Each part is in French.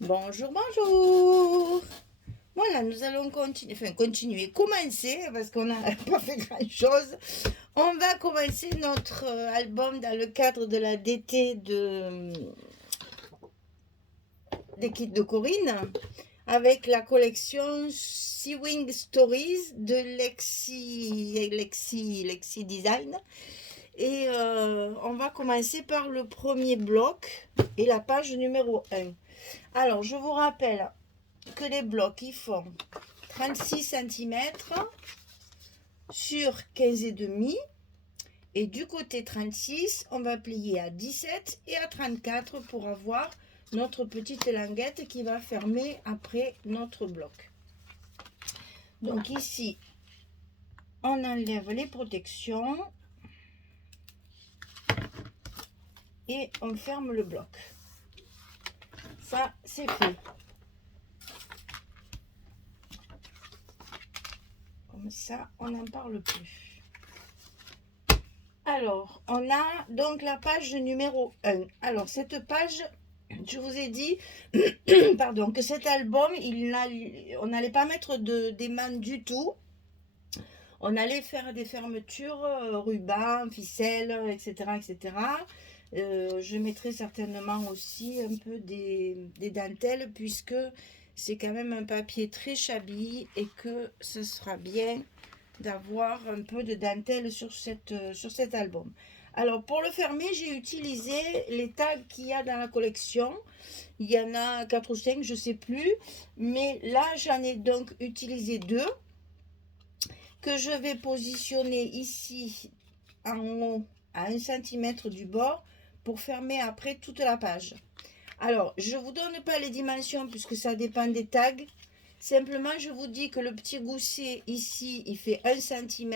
Bonjour, bonjour. Voilà, nous allons commencer, parce qu'on n'a pas fait grand-chose. On va commencer notre album dans le cadre de la DT des kits de Corinne, avec la collection Sewing Stories de Lexi Design. Et on va commencer par le premier bloc et la page numéro 1. Alors, je vous rappelle que les blocs, ils font 36 cm sur 15,5. Et du côté 36, on va plier à 17 et à 34 pour avoir notre petite languette qui va fermer après notre bloc. Donc ici, on enlève les protections et on ferme le bloc. Ça, c'est fait. Comme ça, on n'en parle plus. Alors, on a donc la page numéro 1. Alors, cette page, je vous ai dit pardon, que cet album, on n'allait pas mettre d'aimants du tout. On allait faire des fermetures, ruban, ficelle, etc. etc. Je mettrai certainement aussi un peu des dentelles, puisque c'est quand même un papier très shabby et que ce sera bien d'avoir un peu de dentelle sur cet album. Alors pour le fermer, j'ai utilisé les tags qu'il y a dans la collection. Il y en a 4 ou 5, je ne sais plus. Mais là, j'en ai donc utilisé 2 que je vais positionner ici en haut à 1 cm du bord pour fermer après toute la page. Alors, je ne vous donne pas les dimensions puisque ça dépend des tags. Simplement, je vous dis que le petit gousset ici, il fait 1 cm.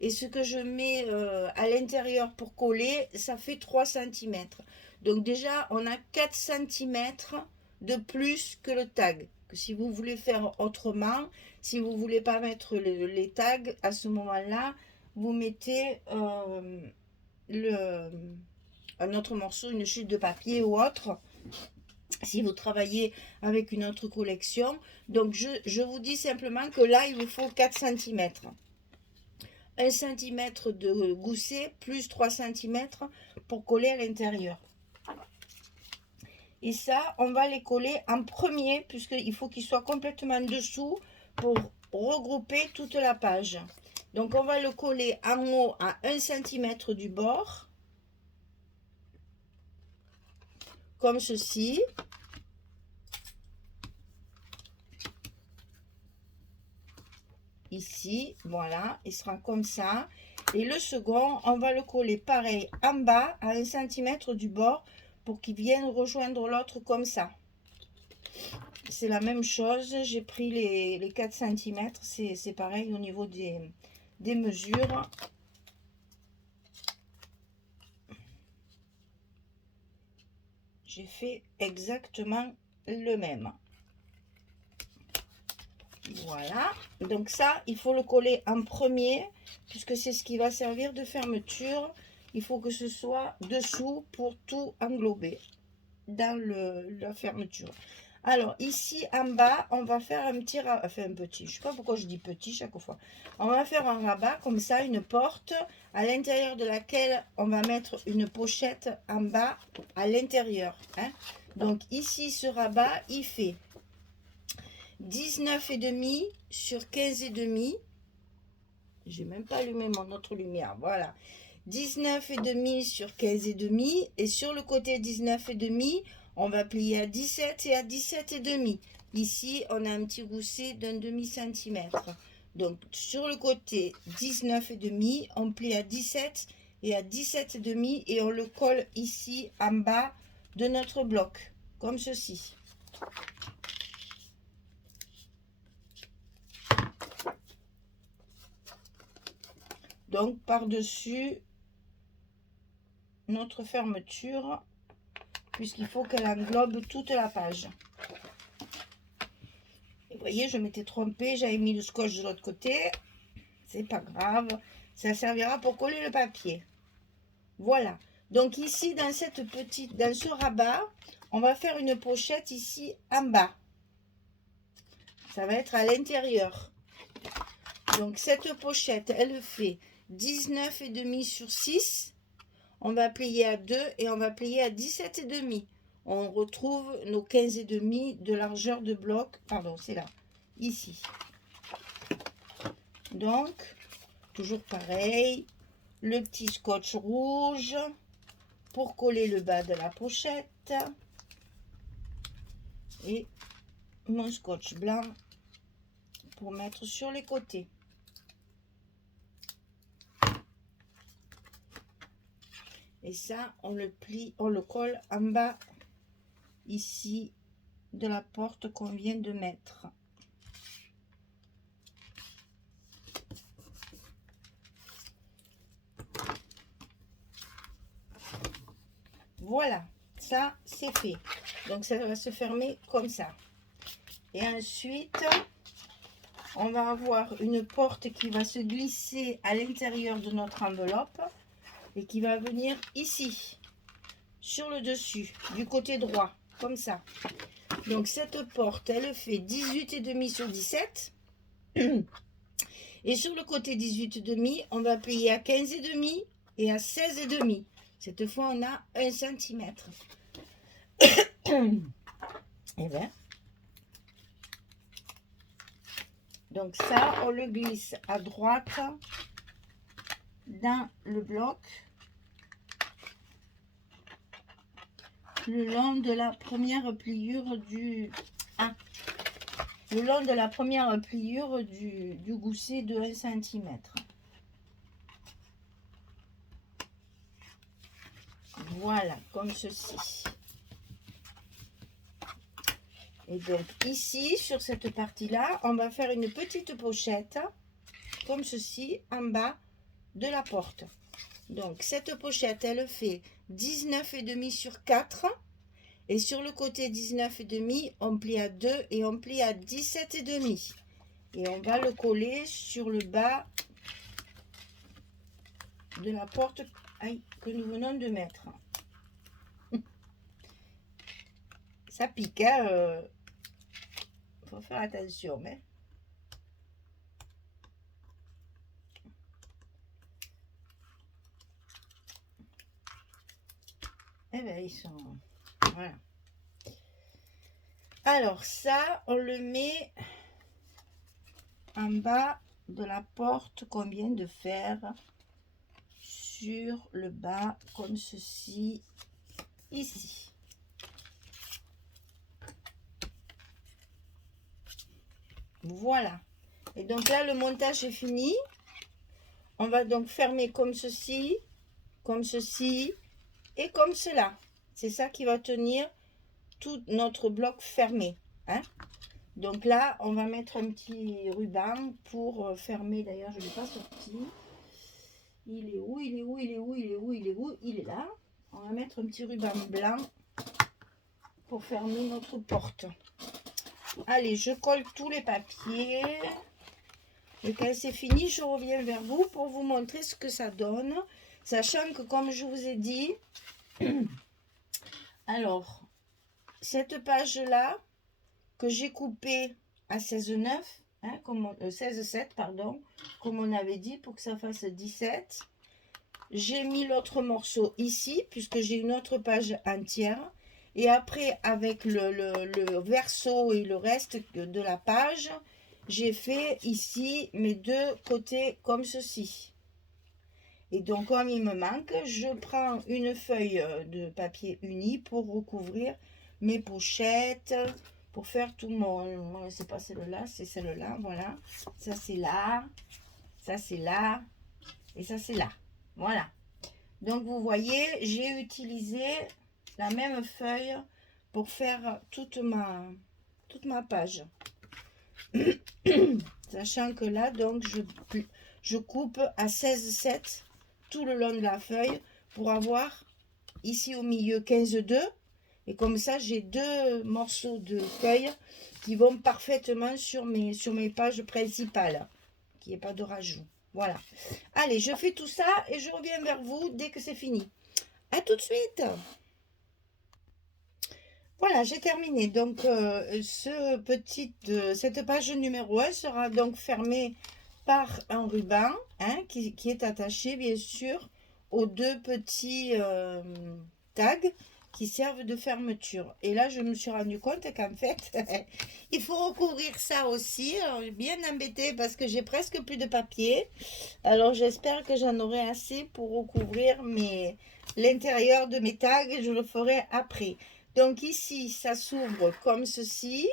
Et ce que je mets à l'intérieur pour coller, ça fait 3 cm. Donc déjà, on a 4 cm de plus que le tag. Que si vous voulez faire autrement, si vous ne voulez pas mettre les tags, à ce moment-là, vous mettez un autre morceau, une chute de papier ou autre, si vous travaillez avec une autre collection. Donc je vous dis simplement que là il vous faut 4 cm, 1 cm de gousset plus 3 cm pour coller à l'intérieur. Et ça, on va les coller en premier puisqu'il faut qu'ils soient complètement dessous pour regrouper toute la page. Donc on va le coller en haut à 1 cm du bord, comme ceci. Ici, voilà, il sera comme ça. Et le second, on va le coller pareil en bas à 1 cm du bord pour qu'il vienne rejoindre l'autre comme ça. C'est la même chose, j'ai pris les 4 cm, c'est pareil au niveau des mesures. J'ai fait exactement le même. Voilà, donc ça, il faut le coller en premier, puisque c'est ce qui va servir de fermeture. Il faut que ce soit dessous pour tout englober dans la fermeture. Alors ici en bas, on va faire un petit, enfin un petit, je sais pas pourquoi je dis petit chaque fois. On va faire un rabat comme ça, une porte à l'intérieur de laquelle on va mettre une pochette en bas à l'intérieur. Hein. Donc ici, ce rabat, il fait 19,5 sur 15,5. J'ai même pas allumé mon autre lumière. Voilà. 19,5 sur 15,5. Et sur le côté 19,5, on va plier à 17 et à 17,5. Ici, on a un petit gousset d'un demi-centimètre. Donc, sur le côté 19,5, on plie à 17 et à 17,5 et on le colle ici en bas de notre bloc, comme ceci. Donc par-dessus notre fermeture, puisqu'il faut qu'elle englobe toute la page. Et vous voyez, je m'étais trompée, j'avais mis le scotch de l'autre côté. C'est pas grave, ça servira pour coller le papier. Voilà. Donc ici, dans ce rabat, on va faire une pochette ici en bas. Ça va être à l'intérieur. Donc cette pochette, elle fait 19,5 sur 6. On va plier à 2 et on va plier à 17,5. On retrouve nos 15,5 de largeur de bloc. Pardon, c'est là, ici. Donc, toujours pareil, le petit scotch rouge pour coller le bas de la pochette. Et mon scotch blanc pour mettre sur les côtés. Et ça, on le plie, on le colle en bas ici de la porte qu'on vient de mettre. Voilà, ça c'est fait. Donc ça va se fermer comme ça. Et ensuite, on va avoir une porte qui va se glisser à l'intérieur de notre enveloppe et qui va venir ici, sur le dessus, du côté droit, comme ça. Donc cette porte, elle fait 18,5 sur 17. Et sur le côté 18,5, on va plier à 15,5 et à 16,5. Cette fois, on a 1 cm. Et bien. Donc ça, on le glisse à droite dans le bloc. Le long de la première pliure du... Ah, le long de la première pliure du gousset de 1 cm. Voilà, comme ceci. Et donc ici, sur cette partie-là, on va faire une petite pochette, comme ceci, en bas de la porte. Donc cette pochette, elle fait 19,5 sur 4. Et sur le côté 19,5, on plie à 2 et on plie à 17,5. Et on va le coller sur le bas de la porte que nous venons de mettre. Ça pique, hein, faut faire attention, mais... Eh bien, ils sont... Voilà. Alors, ça, on le met en bas de la porte qu'on vient de faire sur le bas, comme ceci, ici. Voilà. Et donc là, le montage est fini. On va donc fermer comme ceci et comme cela. C'est ça qui va tenir tout notre bloc fermé. Hein? Donc là, on va mettre un petit ruban pour fermer. D'ailleurs, je ne l'ai pas sorti. Il est où? Il est où? Il est où? Il est où? Il est où? Il est là. On va mettre un petit ruban blanc pour fermer notre porte. Allez, je colle tous les papiers. Et quand c'est fini, je reviens vers vous pour vous montrer ce que ça donne. Sachant que, comme je vous ai dit, alors, cette page-là, que j'ai coupée à 16,9, hein, 16,7, pardon, comme on avait dit, pour que ça fasse 17. J'ai mis l'autre morceau ici, puisque j'ai une autre page entière. Et après, avec le verso et le reste de la page, j'ai fait ici mes deux côtés comme ceci. Et donc, comme il me manque, je prends une feuille de papier uni pour recouvrir mes pochettes, pour faire tout mon... c'est pas celle-là, c'est celle-là, voilà. Ça, c'est là, ça, c'est là, et ça, c'est là. Voilà. Donc, vous voyez, j'ai utilisé la même feuille pour faire toute ma page. Sachant que là, donc, je coupe à 16,7 tout le long de la feuille pour avoir ici au milieu 15,2. Et comme ça, j'ai deux morceaux de feuilles qui vont parfaitement sur mes pages principales. Qu'il n'y ait pas de rajout. Voilà. Allez, je fais tout ça et je reviens vers vous dès que c'est fini. À tout de suite. Voilà, j'ai terminé. Donc, cette page numéro 1 sera donc fermée par un ruban hein, qui est attaché, bien sûr, aux deux petits tags qui servent de fermeture. Et là, je me suis rendu compte qu'en fait, il faut recouvrir ça aussi. Alors, je suis bien embêtée parce que j'ai presque plus de papier. Alors, j'espère que j'en aurai assez pour recouvrir l'intérieur de mes tags. Je le ferai après. Donc ici, ça s'ouvre comme ceci.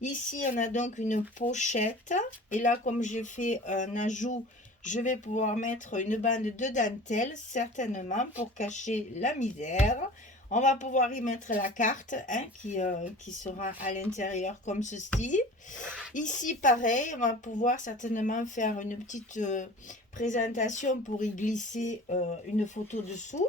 Ici, on a donc une pochette. Et là, comme j'ai fait un ajout, je vais pouvoir mettre une bande de dentelle, certainement, pour cacher la misère. On va pouvoir y mettre la carte hein, qui sera à l'intérieur comme ceci. Ici, pareil, on va pouvoir certainement faire une petite présentation pour y glisser une photo dessous.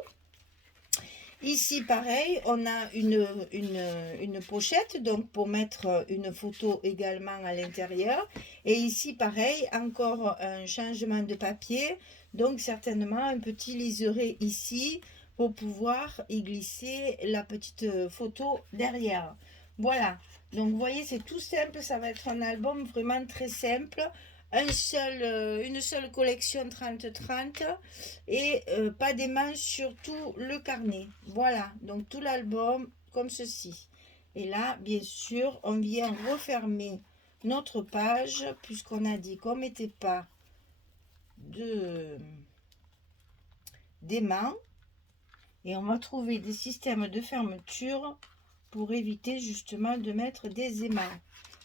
Ici, pareil, on a une pochette, donc pour mettre une photo également à l'intérieur. Et ici, pareil, encore un changement de papier, donc certainement un petit liseré ici pour pouvoir y glisser la petite photo derrière. Voilà, donc vous voyez, c'est tout simple, ça va être un album vraiment très simple. Une seule collection 30-30 et pas des manches sur tout le carnet. Voilà, donc tout l'album comme ceci. Et là, bien sûr, on vient refermer notre page puisqu'on a dit qu'on ne mettait pas d'aimants. Et on va trouver des systèmes de fermeture pour éviter justement de mettre des aimants.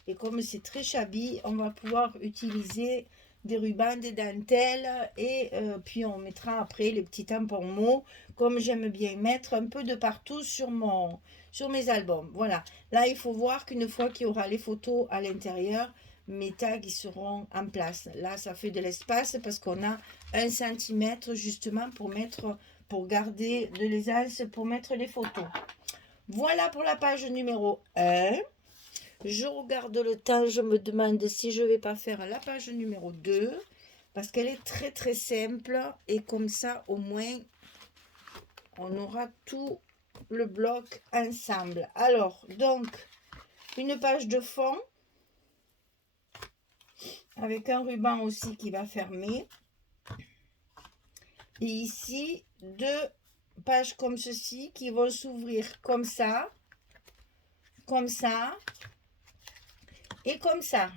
Et comme c'est très shabby, on va pouvoir utiliser des rubans, des dentelles et puis on mettra après les petits tampons mots comme j'aime bien mettre un peu de partout sur mes albums. Voilà, là il faut voir qu'une fois qu'il y aura les photos à l'intérieur, mes tags ils seront en place. Là ça fait de l'espace parce qu'on a 1 cm justement pour garder de l'aisance pour mettre les photos. Voilà pour la page numéro 1. Je regarde le temps, je me demande si je ne vais pas faire la page numéro 2 parce qu'elle est très très simple et comme ça au moins on aura tout le bloc ensemble. Alors donc une page de fond avec un ruban aussi qui va fermer et ici 2 pages comme ceci qui vont s'ouvrir comme ça et comme ça.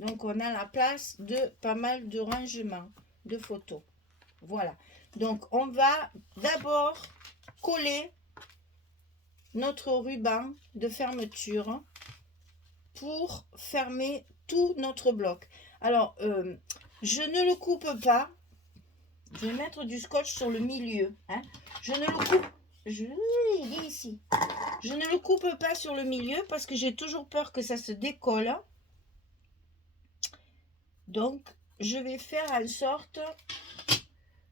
Donc on a la place de pas mal de rangements de photos. Voilà, donc on va d'abord coller notre ruban de fermeture pour fermer tout notre bloc. Alors je ne le coupe pas, je vais mettre du scotch sur le milieu hein. Je ne le coupe, il est ici, je ne le coupe pas sur le milieu parce que j'ai toujours peur que ça se décolle. Donc je vais faire en sorte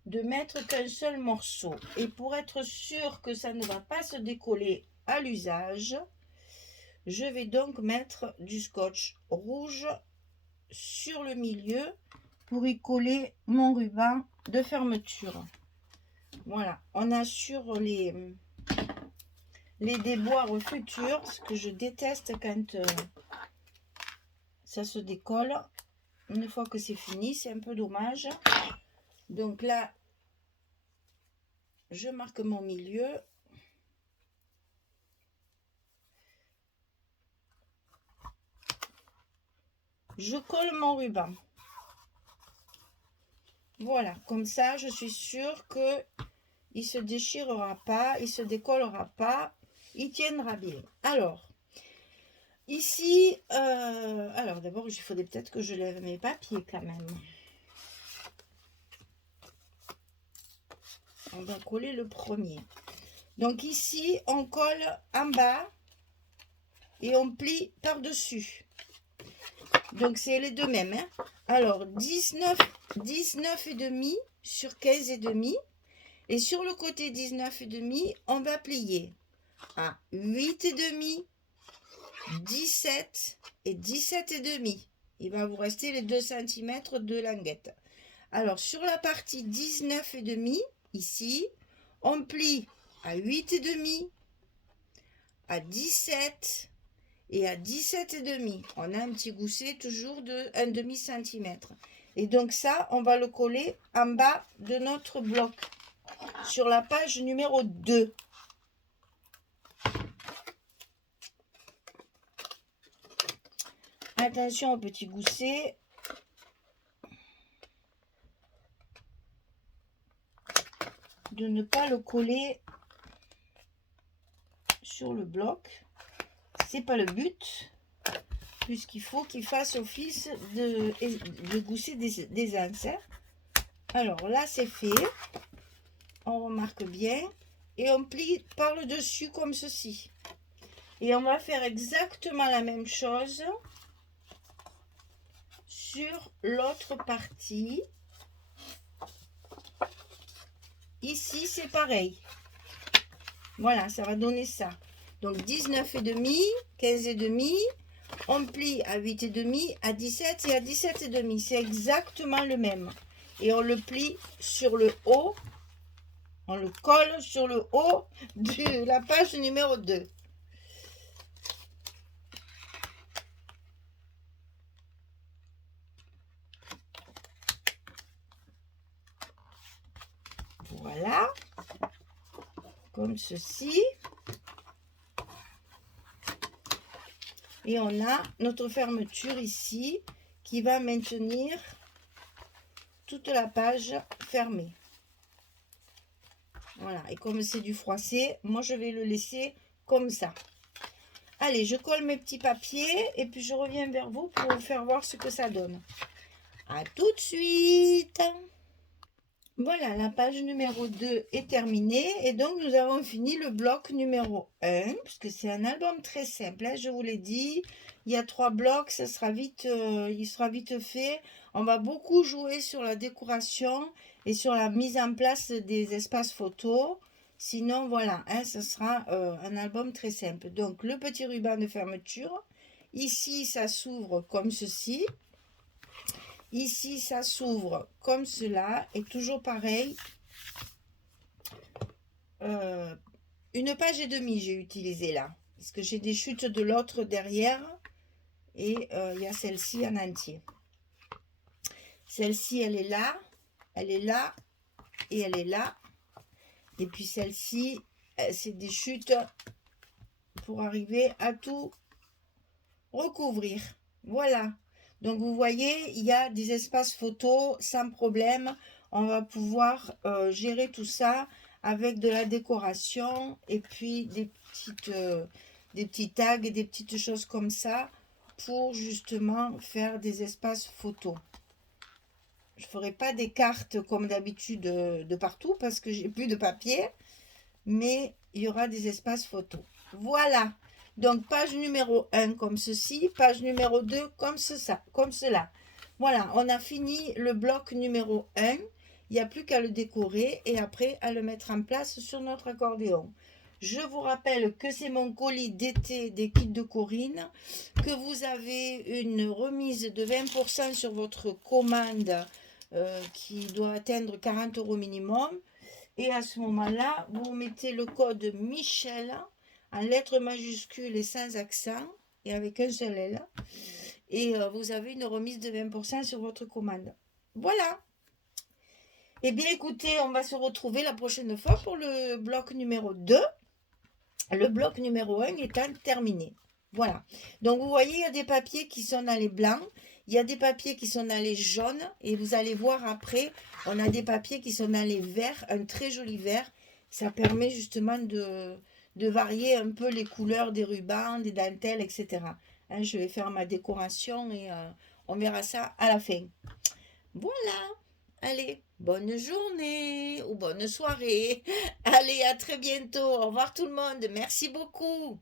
de mettre qu'un seul morceau. Et pour être sûr que ça ne va pas se décoller à l'usage, je vais donc mettre du scotch rouge sur le milieu pour y coller mon ruban de fermeture. Voilà, on assure les déboires futurs, ce que je déteste quand ça se décolle. Une fois que c'est fini, c'est un peu dommage. Donc là, je marque mon milieu. Je colle mon ruban. Voilà, comme ça, je suis sûre que il se déchirera pas, il se décollera pas, il tiendra bien. Alors, ici, alors d'abord, il faudrait peut-être que je lève mes papiers quand même. On va coller le premier. Donc ici, on colle en bas et on plie par-dessus. Donc c'est les deux mêmes. Hein. Alors 19 et demi sur 15 et demi. Et sur le côté 19 et demi, on va plier à 8 et demi, 17 et 17 et demi. Il va vous rester les 2 cm de languette. Alors sur la partie 19 et demi, ici, on plie à 8 et demi, à 17 et à 17,5. On a un petit gousset toujours de 1,5 centimètre. Et donc ça, on va le coller en bas de notre bloc sur la page numéro 2. Attention au petit gousset. De ne pas le coller sur le bloc. C'est pas le but, puisqu'il faut qu'il fasse office de gousset des inserts. Alors là, c'est fait. On remarque bien. Et on plie par le dessus comme ceci. Et on va faire exactement la même chose sur l'autre partie. Ici, c'est pareil. Voilà, ça va donner ça. Donc 19,5, 15,5. On plie à 8,5, à 17 et à 17,5. C'est exactement le même. Et on le plie sur le haut. On le colle sur le haut de la page numéro 2. Voilà. Comme ceci. Et on a notre fermeture ici qui va maintenir toute la page fermée. Voilà, et comme c'est du froissé, moi je vais le laisser comme ça. Allez, je colle mes petits papiers et puis je reviens vers vous pour vous faire voir ce que ça donne. À tout de suite! Voilà, la page numéro 2 est terminée et donc nous avons fini le bloc numéro 1 puisque c'est un album très simple, hein, je vous l'ai dit. Il y a 3 blocs, ça sera vite, il sera vite fait. On va beaucoup jouer sur la décoration et sur la mise en place des espaces photos. Sinon, voilà, hein, ce sera un album très simple. Donc, le petit ruban de fermeture. Ici, ça s'ouvre comme ceci. Ici, ça s'ouvre comme cela. Et toujours pareil. Une page et demie, j'ai utilisé là. Parce que j'ai des chutes de l'autre derrière. Et il y a celle-ci en entier. Celle-ci, elle est là. Elle est là. Et elle est là. Et puis celle-ci, c'est des chutes pour arriver à tout recouvrir. Voilà. Donc vous voyez, il y a des espaces photos sans problème. On va pouvoir gérer tout ça avec de la décoration et puis des petits tags et des petites choses comme ça pour justement faire des espaces photos. Je ne ferai pas des cartes comme d'habitude de partout parce que j'ai plus de papier, mais il y aura des espaces photos. Voilà. Donc, page numéro 1 comme ceci, page numéro 2 comme cela. Voilà, on a fini le bloc numéro 1. Il n'y a plus qu'à le décorer et après à le mettre en place sur notre accordéon. Je vous rappelle que c'est mon colis d'été des kits de Corinne, que vous avez une remise de 20% sur votre commande qui doit atteindre 40 € minimum. Et à ce moment-là, vous mettez le code Michel en lettres majuscules et sans accent et avec un seul L. Et vous avez une remise de 20% sur votre commande. Voilà. Eh bien, écoutez, on va se retrouver la prochaine fois pour le bloc numéro 2. Le bloc numéro 1 étant terminé. Voilà. Donc, vous voyez, il y a des papiers qui sont dans les blancs. Il y a des papiers qui sont dans les jaunes. Et vous allez voir après, on a des papiers qui sont dans les verts. Un très joli vert. Ça permet justement de varier un peu les couleurs des rubans, des dentelles, etc. Hein, je vais faire ma décoration et on verra ça à la fin. Voilà. Allez, bonne journée ou bonne soirée. Allez, à très bientôt. Au revoir tout le monde. Merci beaucoup.